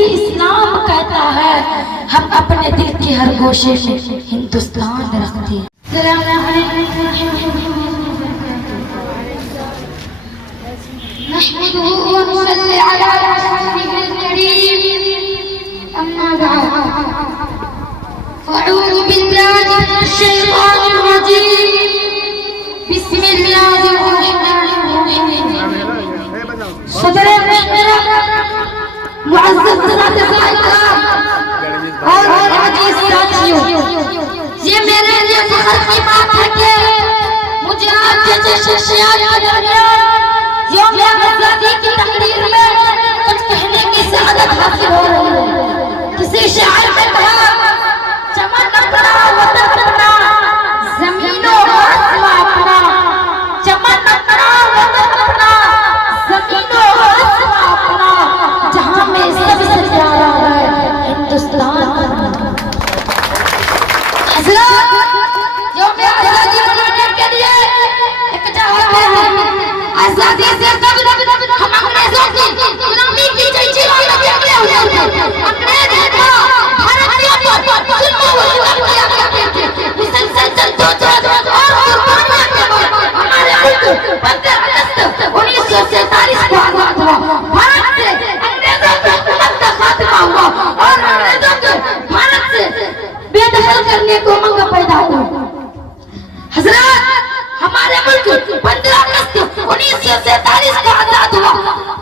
यही इस्लाम कहता है। हम अपने दिल के हर गोशे में हिंदुस्तान रखते हैं। ये मेरे लिए फख्र की बात है कि मुझे आपके जैसे शायर यौम आज़ादी की तकरीर में कुछ कहने की सआदत हासिल हो रही है। किसी शायर ने कहा, चमन अपना वतन अपना, ज़मीन और आसमां अपना, चमन अपना वतन अपना, ज़मीन और आसमां अपना, जहां में सबसे प्यारा है हिंदुस्तान। यौम आज़ादी मनाने के लिए एक चाहते हैं, आज़ादी से कभी हम अंग्रेजों की गुलामी की जंजीरों में जकड़े हुए थे। अंग्रेज था भारतीयों पर जुल्म और जुल्म किया करते थे। मुसलसल जद्दोजहद और कुर्बानियों के बाद हमारे मुल्क 15 अगस्त 1947 को आजाद हुआ। भारत से अंग्रेजों की हुकूमत का खात्मा हुआ और अंग्रेजों को भारत से बेदखल करने को उमंग पैदा हुआ। हजरत, हमारे मुल्क 15 अगस्त 1947 को आजाद हुआ।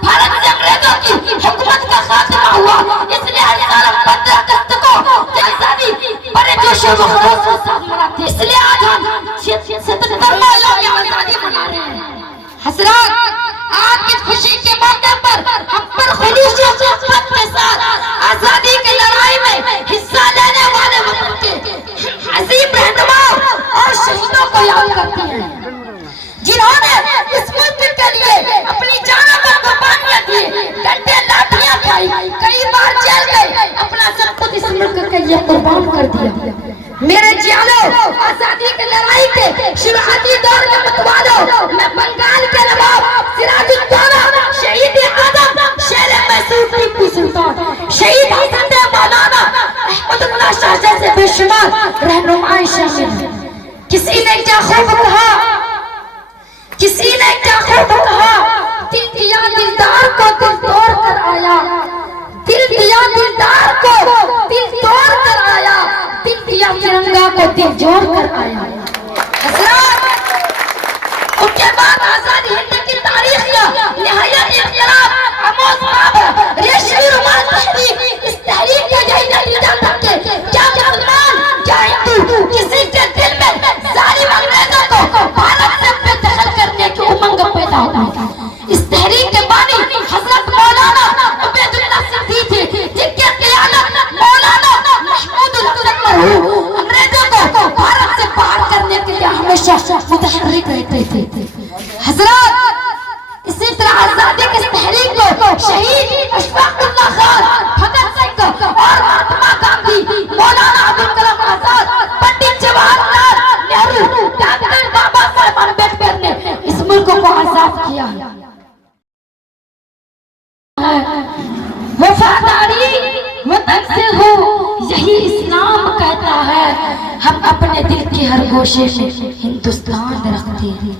भारत से अंग्रेजों की हुकूमत का खात्मा हुआ। इसलिए हर साल 15 अगस्त को आजादी बड़े जोश और खरोश के साथ मनाते हैं। इसलिए आज हम 77वां यौम आजादी मना रहे हैं। हजरत, आज की खुशी के मौके पर हम पर खुलूस और शफ़क़त के साथ आजादी की लड़ाई में हिस्सा लेने वाले वतन के अजीम रहनुमाओं और शहीदों को याद करते हैं, जिन्होंने इस मुल्क के लिए अपनी जान को कुर्बानियां दी, डंडे लाठियां खाई, कई बार जेल गए, अपना सब कुछ इस मुल्क के लिए कुर्बान कर दिया। मेरे जियालों, आजादी की लड़ाई के शुरुआती दौर के मतवालों, मैं बंगाल के नवाब सिराजुद्दौला, शहीद आजम शेर मैसूर टीपू सुल्तान, शहीद हसन मौलाना अहमदुल्लाह शाह जैसे बेशुमार रहनुमाएं शामिल हैं। किसी ने क्या खूब कहा, किसी ने क्या खूब कहा, दिल दिया दिलदार को दिल तोड़ कर आया, दिल दिया दिलदार को दिल तोड़ कर आया, दिल दिया तिरंगा को दिल जोड़ कर आया। उसके बाद आजादी हिंद की तारीख का निहायत इख्तिलाफ आमोज बाब रेशमी रुमाल तहरीक, इस तहरीक का यही नतीजा था कि क्या मुसलमान क्या हिंदू किसी के दिल में जालिम अंग्रेजों को भारत से बेदखल करने की उमंग पैदा हुई। इस तहरीक के बानी हजरत मौलाना उबैदुल्लाह सिद्दीकी थे, जिनके क़यादत मौलाना महमूदुल हसन अंग्रेजों को भारत से बाहर करने के लिए हमेशा मुतहर्रिक रहते थे। हजरत, इसी तरह आजादी की तहरीक को शहीद अशफाकुल्लाह खान, भगत सिंह और महात्मा गांधी, मौलाना अबुल कलाम आजाद, पंडित जवाहरलाल नेहरू, डॉक्टर बाबा साहेब अम्बेडकर ने इस मुल्क को आजाद किया। वफादारी वतन से हो यही इस्लाम कहता है। हम अपने दिल के हर गोशे में हिंदुस्तान रखते हैं।